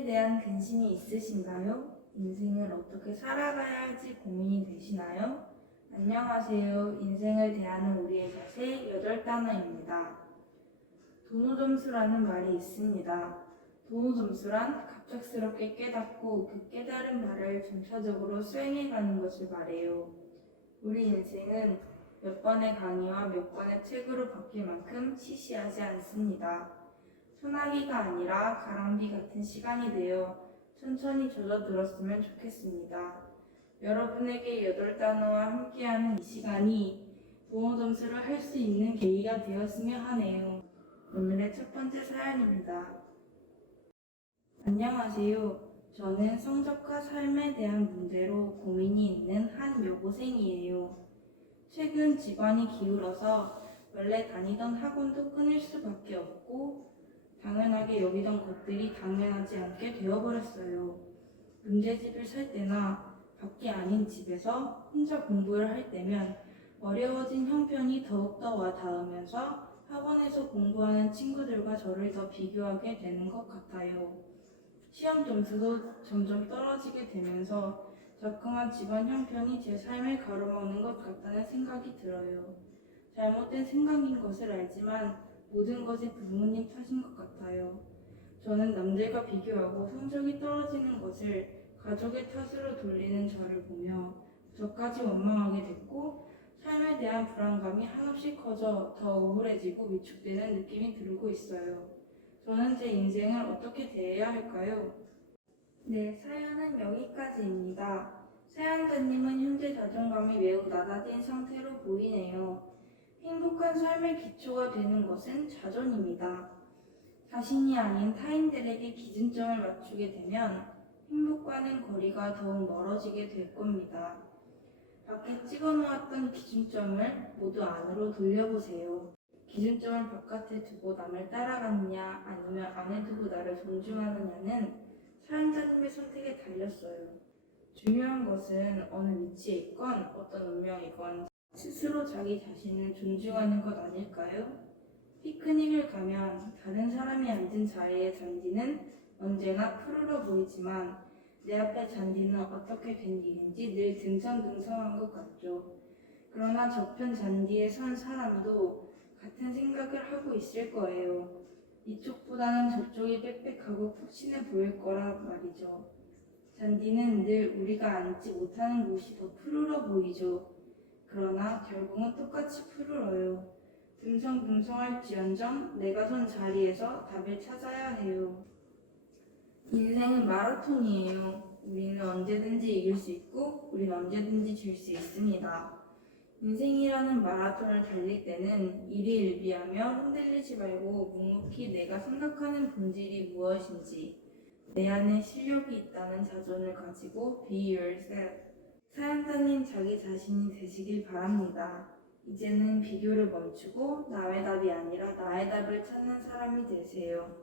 삶에 대한 근심이 있으신가요? 인생을 어떻게 살아가야 할지 고민이 되시나요? 안녕하세요. 인생을 대하는 우리의 자세 8단어입니다. 도노점수라는 말이 있습니다. 도노점수란 갑작스럽게 깨닫고 그 깨달은 바를 점차적으로 수행해가는 것을 말해요. 우리 인생은 몇 번의 강의와 몇 권의 책으로 바뀔 만큼 시시하지 않습니다. 소나기가 아니라 가랑비 같은 시간이 되어 천천히 젖어들었으면 좋겠습니다. 여러분에게 8단어와 함께하는 이 시간이 도노점수를 할 수 있는 계기가 되었으면 하네요. 오늘의 첫 번째 사연입니다. 안녕하세요. 저는 성적과 삶에 대한 문제로 고민이 있는 한 여고생이에요. 최근 집안이 기울어서 원래 다니던 학원도 끊을 수밖에 없고 당연하게 여기던 것들이 당연하지 않게 되어버렸어요. 문제집을 살 때나 밖이 아닌 집에서 혼자 공부를 할 때면 어려워진 형편이 더욱더 와닿으면서 학원에서 공부하는 친구들과 저를 더 비교하게 되는 것 같아요. 시험 점수도 점점 떨어지게 되면서 적응한 집안 형편이 제 삶을 가로막는 것 같다는 생각이 들어요. 잘못된 생각인 것을 알지만 모든 것이 부모님 탓인 것 같아요. 저는 남들과 비교하고 성적이 떨어지는 것을 가족의 탓으로 돌리는 저를 보며 저까지 원망하게 됐고 삶에 대한 불안감이 한없이 커져 더 우울해지고 위축되는 느낌이 들고 있어요. 저는 제 인생을 어떻게 대해야 할까요? 네, 사연은 여기까지입니다. 사연자님은 현재 자존감이 매우 낮아진 상태로 보이네요. 행복한 삶의 기초가 되는 것은 자존입니다. 자신이 아닌 타인들에게 기준점을 맞추게 되면 행복과는 거리가 더욱 멀어지게 될 겁니다. 밖에 찍어놓았던 기준점을 모두 안으로 돌려보세요. 기준점을 바깥에 두고 남을 따라가느냐 아니면 안에 두고 나를 존중하느냐는 사연자님의 선택에 달렸어요. 중요한 것은 어느 위치에 있건 어떤 운명이건 스스로 자기 자신을 존중하는 것 아닐까요? 피크닉을 가면 다른 사람이 앉은 자리의 잔디는 언제나 푸르러 보이지만 내 앞에 잔디는 어떻게 된 일인지 늘 듬성듬성한 것 같죠. 그러나 저편 잔디에 선 사람도 같은 생각을 하고 있을 거예요. 이쪽보다는 저쪽이 빽빽하고 푹신해 보일 거라 말이죠. 잔디는 늘 우리가 앉지 못하는 곳이 더 푸르러 보이죠. 그러나 결국은 똑같이 푸르러요. 듬성듬성할지언정 내가 선 자리에서 답을 찾아야 해요. 인생은 마라톤이에요. 우리는 언제든지 이길 수 있고 우리는 언제든지 질 수 있습니다. 인생이라는 마라톤을 달릴 때는 일희일비하며 흔들리지 말고 묵묵히 내가 생각하는 본질이 무엇인지 내 안에 실력이 있다는 자존을 가지고 be yourself. 사연자님 자기 자신이 되시길 바랍니다. 이제는 비교를 멈추고 남의 답이 아니라 나의 답을 찾는 사람이 되세요.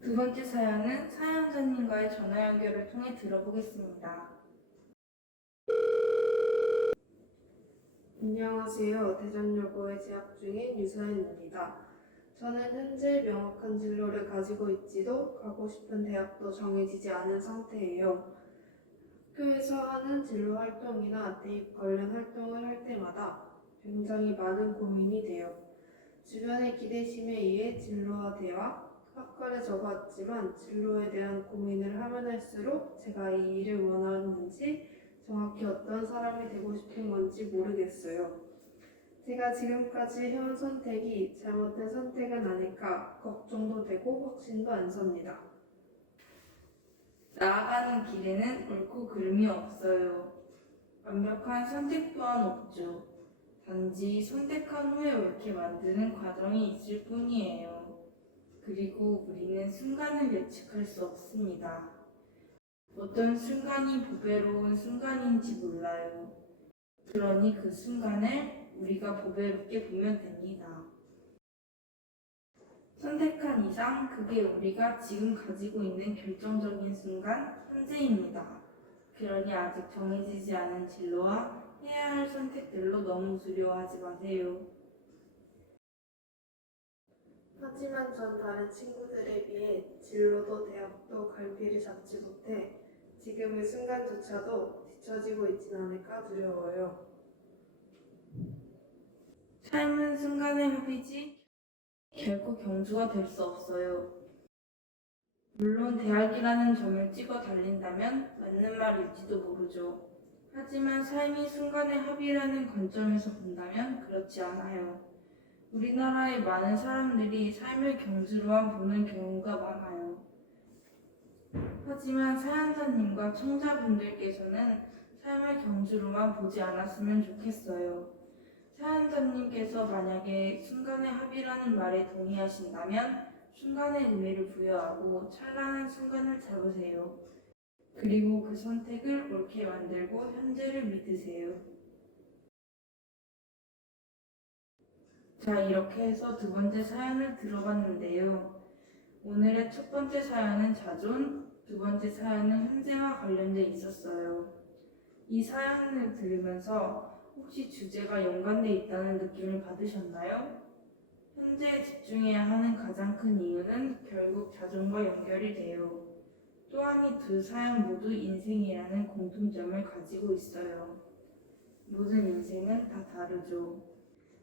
두 번째 사연은 사연자님과의 전화 연결을 통해 들어보겠습니다. 안녕하세요. 대전여고에 재학 중인 유서연입니다. 저는 현재 명확한 진로를 가지고 있지도 가고 싶은 대학도 정해지지 않은 상태예요. 학교에서 하는 진로 활동이나 대입 관련 활동을 할 때마다 굉장히 많은 고민이 돼요. 주변의 기대심에 의해 진로화되어 학과를 접어왔지만 진로에 대한 고민을 하면 할수록 제가 이 일을 원하는지 정확히 어떤 사람이 되고 싶은 건지 모르겠어요. 제가 지금까지 해온 선택이 잘못된 선택은 아닐까 걱정도 되고 확신도 안 섭니다. 나아가는 길에는 옳고 그름이 없어요. 완벽한 선택 또한 없죠. 단지 선택한 후에 옳게 만드는 과정이 있을 뿐이에요. 그리고 우리는 순간을 예측할 수 없습니다. 어떤 순간이 보배로운 순간인지 몰라요. 그러니 그 순간을 우리가 보배롭게 보면 됩니다. 선택한 이상 그게 우리가 지금 가지고 있는 결정적인 순간, 현재입니다. 그러니 아직 정해지지 않은 진로와 해야 할 선택들로 너무 두려워하지 마세요. 하지만 전 다른 친구들에 비해 진로도 대학도 갈피를 잡지 못해 지금의 순간조차도 뒤처지고 있진 않을까 두려워요. 삶은 순간의 합이지 결코 경주가 될 수 없어요. 물론 대학이라는 점을 찍어 달린다면 맞는 말일지도 모르죠. 하지만 삶이 순간의 합이라는 관점에서 본다면 그렇지 않아요. 우리나라의 많은 사람들이 삶을 경주로만 보는 경우가 많아요. 하지만 사연자님과 청자분들께서는 삶을 경주로만 보지 않았으면 좋겠어요. 사연자님께서 만약에 순간의 합이라는 말에 동의하신다면 순간의 의미를 부여하고 찬란한 순간을 잡으세요. 그리고 그 선택을 옳게 만들고 현재를 믿으세요. 자, 이렇게 해서 두 번째 사연을 들어봤는데요. 오늘의 첫 번째 사연은 자존, 두 번째 사연은 현재와 관련돼 있었어요. 이 사연을 들으면서 혹시 주제가 연관돼 있다는 느낌을 받으셨나요? 현재에 집중해야 하는 가장 큰 이유는 결국 자존과 연결이 돼요. 또한 이 두 사연 모두 인생이라는 공통점을 가지고 있어요. 모든 인생은 다 다르죠.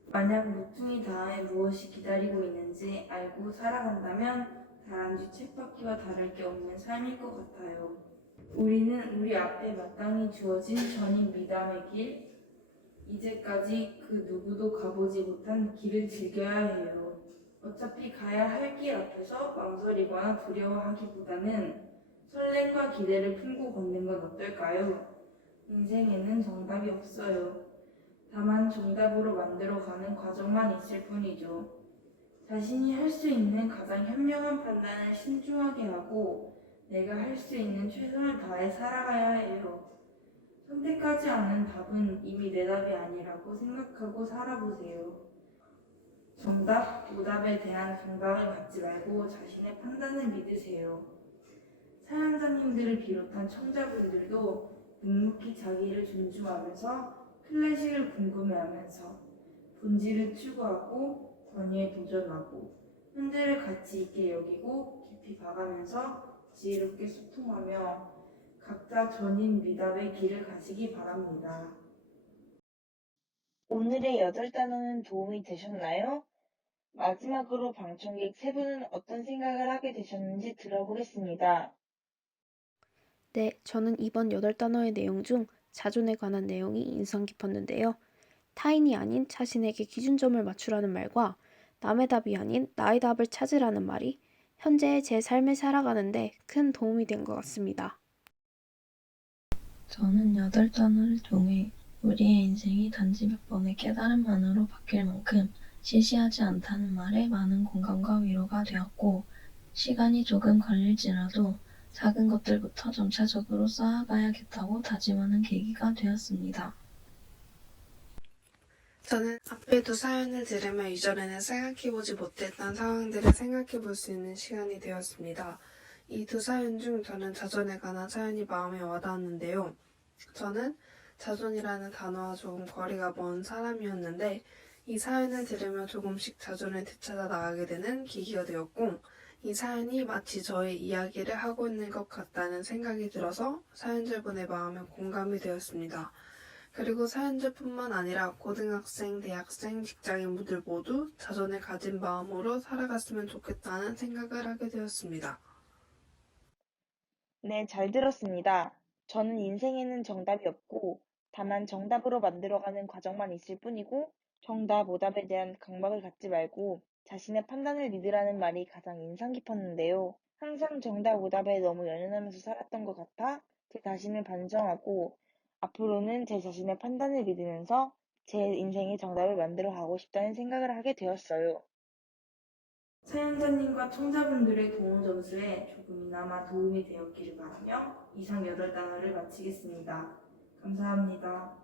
만약 모퉁이 다음에 무엇이 기다리고 있는지 알고 살아간다면 다람쥐 쳇바퀴와 다를 게 없는 삶일 것 같아요. 우리는 우리 앞에 마땅히 주어진 전인 미담의 길, 이제까지 그 누구도 가보지 못한 길을 즐겨야 해요. 어차피 가야 할 길 앞에서 망설이거나 두려워하기보다는 설렘과 기대를 품고 걷는 건 어떨까요? 인생에는 정답이 없어요. 다만 정답으로 만들어가는 과정만 있을 뿐이죠. 자신이 할 수 있는 가장 현명한 판단을 신중하게 하고 내가 할 수 있는 최선을 다해 살아가야 해요. 선택하지 않은 답은 이미 내 답이 아니라고 생각하고 살아보세요. 정답, 오답에 대한 강박을 갖지 말고 자신의 판단을 믿으세요. 사연자님들을 비롯한 청자분들도 묵묵히 자기를 존중하면서 클래식을 궁금해하면서 본질을 추구하고 권위에 도전하고 현재를 가치 있게 여기고 깊이 봐가면서 지혜롭게 소통하며 각자 전인 미답의 길을 가시기 바랍니다. 오늘의 8단어는 도움이 되셨나요? 마지막으로 방청객 3분은 어떤 생각을 하게 되셨는지 들어보겠습니다. 네, 저는 이번 8단어의 내용 중 자존에 관한 내용이 인상 깊었는데요. 타인이 아닌 자신에게 기준점을 맞추라는 말과 남의 답이 아닌 나의 답을 찾으라는 말이 현재의 제 삶을 살아가는데 큰 도움이 된 것 같습니다. 저는 8단어를 통해 우리의 인생이 단지 몇 번의 깨달음만으로 바뀔 만큼 시시하지 않다는 말에 많은 공감과 위로가 되었고, 시간이 조금 걸릴지라도 작은 것들부터 점차적으로 쌓아가야겠다고 다짐하는 계기가 되었습니다. 저는 앞에 두 사연을 들으며 이전에는 생각해보지 못했던 상황들을 생각해볼 수 있는 시간이 되었습니다. 이 두 사연 중 저는 자존에 관한 사연이 마음에 와닿았는데요. 저는 자존이라는 단어와 조금 거리가 먼 사람이었는데 이 사연을 들으며 조금씩 자존을 되찾아 나가게 되는 계기가 되었고, 이 사연이 마치 저의 이야기를 하고 있는 것 같다는 생각이 들어서 사연자분의 마음에 공감이 되었습니다. 그리고 사연자뿐만 아니라 고등학생, 대학생, 직장인분들 모두 자존을 가진 마음으로 살아갔으면 좋겠다는 생각을 하게 되었습니다. 네, 잘 들었습니다. 저는 인생에는 정답이 없고 다만 정답으로 만들어가는 과정만 있을 뿐이고 정답, 오답에 대한 강박을 갖지 말고 자신의 판단을 믿으라는 말이 가장 인상 깊었는데요. 항상 정답, 오답에 너무 연연하면서 살았던 것 같아 제 자신을 반성하고 앞으로는 제 자신의 판단을 믿으면서 제 인생의 정답을 만들어 가고 싶다는 생각을 하게 되었어요. 사연자님과 청자분들의 동원 점수에 조금이나마 도움이 되었기를 바라며 이상 8단어를 마치겠습니다. 감사합니다.